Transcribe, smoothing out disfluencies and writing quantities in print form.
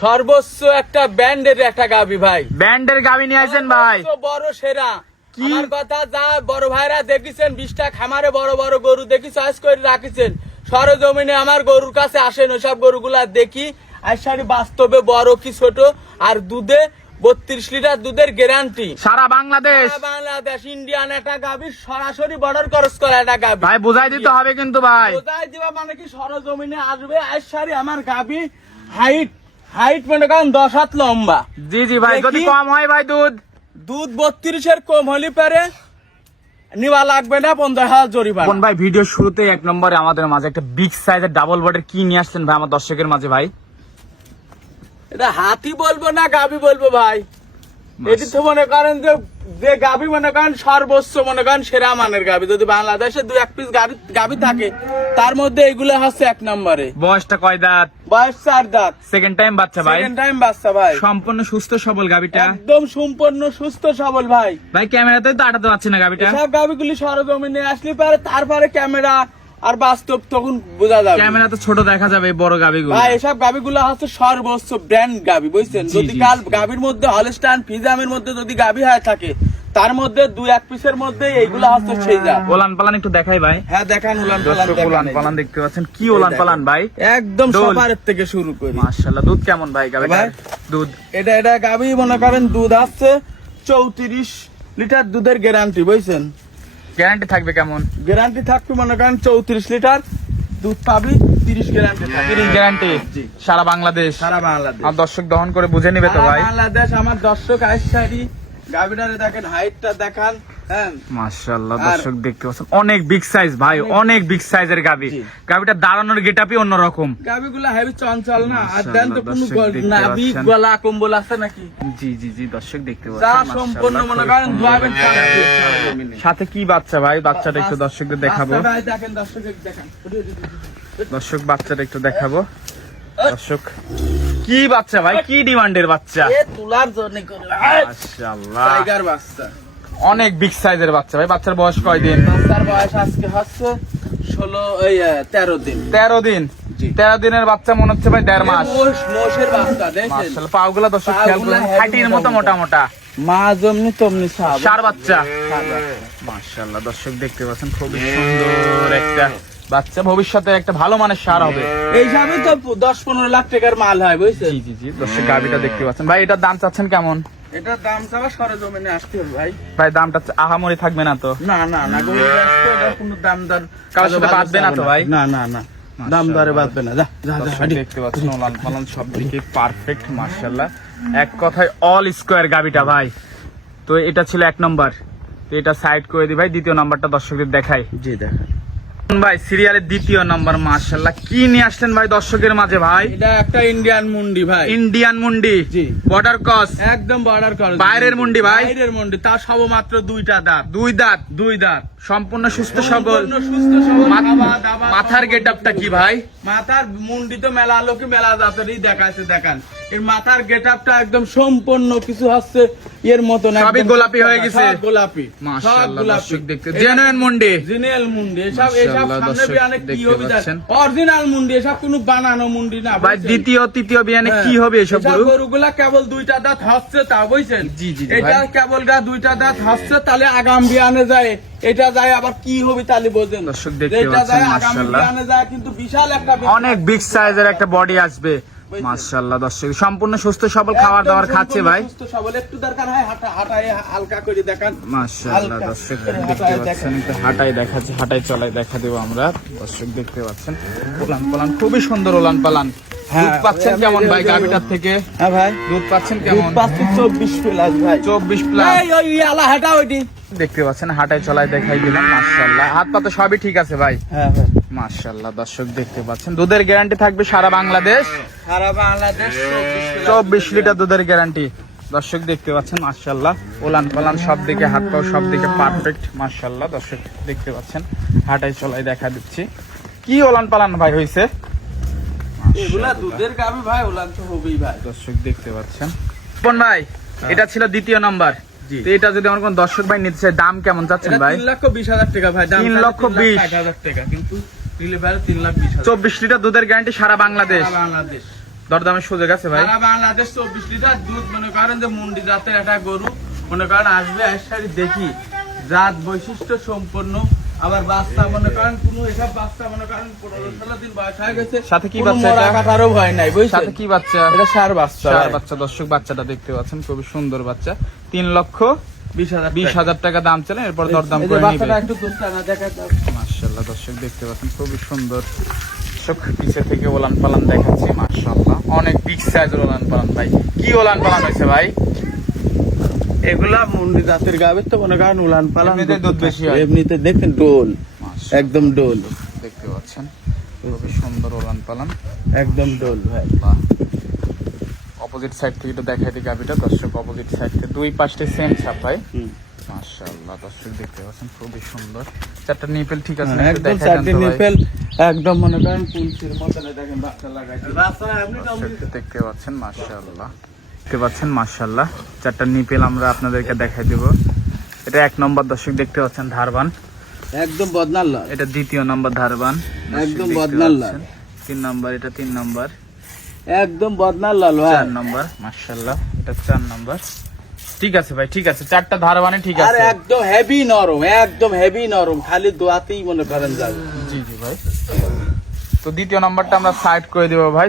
সর্বোচ্চ একটা ব্যান্ডের একটা গাবি ভাই, ব্যান্ডের গাবি নিয়ে আসেন ভাই। সর্বোচ্চ বড় সেরা। কি? আমার কথা যা বড় ভাইরা দেখিছেন 20টা খামারে বড় বড় গরু দেখি চয়েস করে রাখিছেন, সরজমিনে আমার গরুর কাছে আসেন, ওসব গরুগুলা দেখি আইসারি বাস্তবে বড় কি ছোট, আর দুধে 32 লিটার দুধের গ্যারান্টি। সারা বাংলাদেশ বাংলাদেশ ইন্ডিয়ান একটা গাভী, সরাসরি বর্ডার ক্রস করা একটা গাভী ভাই, বুঝাই দিতে হবে কিন্তু ভাই। কোথায় দিবা মানে কি সরজমিনে আসবে আইসারি আমার গাভী। হাইট মনে করেন 10 হাত লম্বা। জি জি ভাই, যদি দেখি। কম হয় ভাই দুধ 32 কম হলে পারে নিবা লাগবে না, 15,000 জরিমানা। কোন ভাই ভিডিও শুরুতে এক নম্বরে আমাদের মাঝে একটা বিগ সাইজের ডাবল বডির কি নিয়ে আসছেন ভাই আমার দর্শকের মাঝে ভাই? এটা হাতি বলবো না গাভী বলবো ভাই, এটি তো মনে করেন যে গাভী মনে করেন সর্বোচ্চ মনে করেন সেরা মানের গাভী। যদি বাংলাদেশে 2-1 পিস গাভী থাকে তার মধ্যে এগুলো হচ্ছে 1 নম্বরে। বয়সটা কয় দাঁত? বয়স 4 দাঁত, সেকেন্ড টাইম বাচ্চা ভাই? সেকেন্ড টাইম বাচ্চা ভাই। সম্পূর্ণ সুস্থ সবল গাবিটা? একদম সম্পূর্ণ সুস্থ সবল ভাই। ভাই ক্যামেরাতে তো আটাতে পারছি না গাবিটা। সব গাভীগুলি সরজমিনে আসলে পারে, তারপরে ক্যামেরা আর বাস্তব তখন বোঝা যাবে। ক্যামেরা তো ছোট দেখা যাবে এই বড় গাবিগুলো। ভাই এসব গাভীগুলো হচ্ছে সর্বোচ্চ ব্র্যান্ড গাভী, বুঝছেন? জি, যদি জি, কাল জি। গাভীর মধ্যে হলস্টাইন ফ্রিজিয়ামের মধ্যে যদি গাভী হয়ে থাকে তার মধ্যে 2-1 পিসের মধ্যে এইগুলা হচ্ছে সেই যা। ওলান পালান একটু দেখাই ভাই। হ্যাঁ দেখান উলান পালান, দর্শক দেখান ওলান এই যে। পালান দেখতে পাচ্ছেন, কি ওলান পালান ভাই, একদম দোল। সপারের থেকে শুরু করি। মাশাআল্লাহ। দুধ কেমন ভাই গাবিটার? ভাই? দুধ এটা গাভী মনে করেন দুধ আছে 34 লিটার দুধের গ্যারান্টি, বুঝছেন? গ্যারান্টি থাকবে কেমন? গ্যারান্টি থাকবে মনে করেন 34 লিটার দুধ পাবি, 30 গ্যারান্টি থাকবে। 30 গ্যারান্টি জি। সারা বাংলাদেশ? সারা বাংলাদেশ। আর দর্শক দহন করে বুঝে নিবে তো সারা ভাই? বাংলাদেশ আমার দর্শক আইসারি গাভীটারে দেখেন, হাইটটা দেখান। হ্যাঁ মাশাআল্লাহ, আর- দর্শক দেখতে পাচ্ছেন অনেক বিগ সাইজ ভাই, অনেক বিগ সাইজের গাবি। জি। গাবিটা দাঁড়ানোর গেটআপই অন্যরকম। গাভীগুলা হেভি চঞ্চল না, আর মাশাআল্লাহ, দেন তো কোনো দর্শক দেখতে নাভি পাচ্ছেন। গলা কম্বল আছে নাকি? জি জি জি, দর্শক দেখতে যা পাচ্ছেন সম্পূর্ণ মাশাআল্লাহ, মনে খুবই করেন সুন্দর ধোয়াবেন একটা গাভী। সরজমিনে। সাথে কি বাচ্চা ভাই? বাচ্চাটা একটু দর্শকদের দেখাবো। আচ্ছা ভাই দেখেন, দর্শকের দেখেন। দর্শক বাচ্চাটা একটু দেখাবো। দর্শক কি বাচ্চা ভাই, কি ডিমান্ডের বাচ্চা? এ তুলার জন্য করে মাশাআল্লাহ, টাইগার বাচ্চা। অনেক বিগ সাইজের বাচ্চা ভাই। বাচ্চার বয়স কয়দিন? বাচ্চার বয়স আজকে হচ্ছে 13 দিন। 13 দিন। জি। 13 দিনের বাচ্চা মনে হচ্ছে ভাই 1.5 মাস। মোষের বাচ্চা দেখেন, মাশাআল্লাহ, পাগুলা দর্শক খেয়াল পাগুলা করুন, heavy হাটির মতো মোটা মোটা। মা জমনি তমনি সাব। সার বাচ্চা। মাশাআল্লাহ, দর্শক দেখতে পাচ্ছেন খুবই সুন্দর একটা বাচ্চা। ভবিষ্যতে একটা ভালো মানের সার হবে। এই সবই তো 10-15 লাখ টাকার মাল হয়, বুঝছেন? জি জি জি, দর্শক গাবিটা দেখতে পাচ্ছেন ভাই। এটার দাম চাচ্ছেন কেমন এটার দাম চাওয়া সরজমিনে আসতে হবে ভাই। ভাই? দামটা আহামরি থাকবে না তো? না না না, গরুর আসতে এটা কোনো দাম দর কারোর সাথে বাঁধবে না তো ভাই? না না না, দাম দরে বাঁধবে না। যা যা যা, দর্শক হাঁটি। দেখতে পাচ্ছেন ওলান পালান সব দিকে পারফেক্ট মাশাআল্লাহ। এক কথায় অল স্কোয়ার গাবিটা ভাই। তো এটা ছিল 1 নম্বর, তো এটা সাইড করে দি ভাই। দ্বিতীয় নাম্বারটা দর্শকদের দেখাই জি দেখেন, ভাই। সিরিয়ালের দ্বিতীয় নাম্বার মাশাআল্লাহ, কি নিয়ে আসলেন ভাই দর্শকের মাঝে ভাই? এটা একটা ইন্ডিয়ান মুন্ডি ভাই। ইন্ডিয়ান মুন্ডি? জি। Border cross? একদম বর্ডার কর। বাইরের মুন্ডি ভাই? বাইরের মুন্ডি, তার সবমাত্র 2টা দাঁত। 2 দাঁত? 2 দাঁত, সম্পূর্ণ সুস্থ সবল। সম্পূর্ণ সুস্থ সবল, খাওয়া দাওয়া। মাথার গেটআপটা কি ভাই? মাথার মুন্ডি তো মেলা লোকে মেলা জাতেরই দেখাচ্ছে, দেখান এর মাথার গেটআপটা একদম সম্পূর্ণ কিছু হচ্ছে এর মতন, সবই একদম গোলাপি হয়ে গেছে? সব গোলাপি, সব মাশাআল্লাহ, গোলাপি। দর্শক দেখতে জেনুইন মুন্ডি। জিনেল মুন্ডি এসব মাশাআল্লাহ, সামনে দর্শক বিয়ানে কি দেখতে হবে পাচ্ছেন। অরিজিনাল মুন্ডি, এসব কোনো বানানো মুন্ডি না ভাই বুঝছেন? দ্বিতীয় তৃতীয় বিয়ানে হ্যাঁ, কি হবে এসব গরু? গরুগুলা কেবল 2টা দাঁত হচ্ছে তা বুঝছেন? জি, জি, জি, এটা ভাই। কেবল 2টা দাঁত হচ্ছে, তাহলে আগাম বিয়ানে যায় এটা যায় আবার কি হবে তাহলে বোঝেন? দর্শক দেখতে এটা পাচ্ছেন, যায় আগামী মাশাআল্লাহ। বিয়ানে যায় কিন্তু বিশাল একটা অনেক বিগ সাইজের একটা বডি আসবে মাশাআল্লাহ। দর্শক সম্পূর্ণ সুস্থ সবল, খাবার একদম দাবার খাচ্ছে সম্পূর্ণ ভাই? সুস্থ সবল, একটু দরকার হয় হাঁটায় হালকা করে দেখান। মাশাআল্লাহ, হালকা দর্শক করে দেখতে হাঁটায় পাচ্ছেন, দেখান। একটু হাঁটাই দেখাচ্ছে, হাঁটাই চলাই দেখা দেবো আমরা। দর্শক দেখতে পাচ্ছেন ওলান পালান, খুবই সুন্দর ওলান পালান। হ্যাঁ, দুধ পাচ্ছেন কেমন ভাই গাবিটার থেকে? হ্যাঁ ভাই, দুধ পাচ্ছেন দুধ কেমন? পাচ্ছি 24 প্লাস ভাই। 24 প্লাস এই ওই আলা হাঁটা ওইটি। দেখতে পাচ্ছেন, হাঁটাই চলাই দেখাই দিলাম মাশাআল্লাহ। হাত পা তো সবই ঠিক আছে ভাই? হ্যাঁ ভাই, মাশাআল্লাহ, দর্শক দেখতে পাচ্ছেন দুধের গ্যারান্টি থাকবে সারা বাংলাদেশ। সারা বাংলাদেশ 24 লিটার দুধের গ্যারান্টি। দর্শক দেখতে পাচ্ছেন মাশাআল্লাহ, ওলান পালান সব দিকে, হাত পাও সব দিকে পারফেক্ট মাশাআল্লাহ। দর্শক দেখতে পাচ্ছেন, হাঁটাই চলাই দেখা দিচ্ছি। কি ওলান পালান ভাই হইছে? এগুলা দুধের গাবি ভাই, ওলান তো হবেই ভাই। দর্শক দেখতে পাচ্ছেন কোন ভাই, এটা ছিল দ্বিতীয় নাম্বার। জি। তো এটা যদি আমার কোন দর্শক ভাই নিতে চায়, দাম কেমন চাচ্ছেন এটা ভাই? 3,20,000 টাকা ভাই, দাম 3,20,000 3,60,000 টাকা, কিন্তু নিলে ভাই 3,20,000 24 লিটার দুধের গ্যারান্টি সারা বাংলাদেশ। সারা বাংলাদেশ। দরদামের সুযোগ আছে ভাই? সারা বাংলাদেশ 24 লিটার দুধ মনে করেন যে মুন্ডি জাতের একটা গরু মনে করেন আসবে আইসারি দেখি জাত বৈশিষ্ট্য সম্পন্ন। আবার বাচ্চা মনে করেন কোনো এসব বাচ্চা মনে করেন 15-16 দিন বয়স হয়ে গেছে, সাথে কি কোনো বাচ্চা মরা এটা? কাটারও ভয় নাই বুঝছেন। সাথে কি বাচ্চা? এটা ষাঁড় বাচ্চা ষাঁড় ভাই। বাচ্চা। দর্শক বাচ্চাটা দেখতে পাচ্ছেন, খুবই সুন্দর বাচ্চা। 3,20,000 20,000 টাকা দাম চলে, এরপর দরদাম এই যে করে নিবে। বাচ্চাটা একটু দুধ টানা দেখা যাক। মাশাআল্লাহ দর্শক দেখতে পাচ্ছেন খুবই সুন্দর। দর্শক পিছে থেকে ওলান পালান দেখাচ্ছি, মাশাআল্লাহ অনেক বিগ সাইজের ওলান পালান ভাই। কি ওলান পালান হয়েছে ভাই? এগুলা মুন্ডি জাতের গাবে তো মনে করেন উলান পালান এমনিতে দুধ বেশি হয়। এমনিতে দেখেন ডোল, মাশাআল্লাহ, একদম ডোল, দেখতে পাচ্ছেন খুবই সুন্দর ওলান পালান। একদম ডোল ভাই। অপোজিট সাইড থেকে একটু দেখাই দিই গাবিটা। দর্শক অপোজিট সাইড থেকে দুই পাশে সেম ছাপ ভাই। হুম। মাশাআল্লাহ দর্শক দেখতে পাচ্ছেন খুবই সুন্দর। চারটা নিপেল ঠিক আছে না? একটু একদম দেখাই দেন চারটি তো ভাই। নিপেল একদম মনে করেন কুলসির মতন দেখেন বাচ্চা লাগাইছে। দর্শক দেখতে পাচ্ছেন মাশাআল্লাহ, দেখতে পাচ্ছেন মাশাআল্লাহ। চারটা নিপেল আমরা আপনাদেরকে দেখাই দেব। এটা 1 নম্বর দর্শক দেখতে পাচ্ছেন ধারবান। একদম বদনাল লাল, এটা 2য় নম্বর ধারবান। একদম বদনাল লাল। 3 নম্বর, এটা 3 নম্বর। একদম বদনাল লাল ভাই। 4 নম্বর মাশাআল্লাহ, এটা 4 নম্বর। ঠিক আছে ভাই, ঠিক আছে, চারটা ধারবানে ঠিক আর আছে। একদম হেভি নরম, একদম হেভি নরম, খালি দোয়াতেই মনে করেন যাবে। জি জি ভাই। তো 2য় নম্বরটা আমরা সাইড করে দেবো ভাই।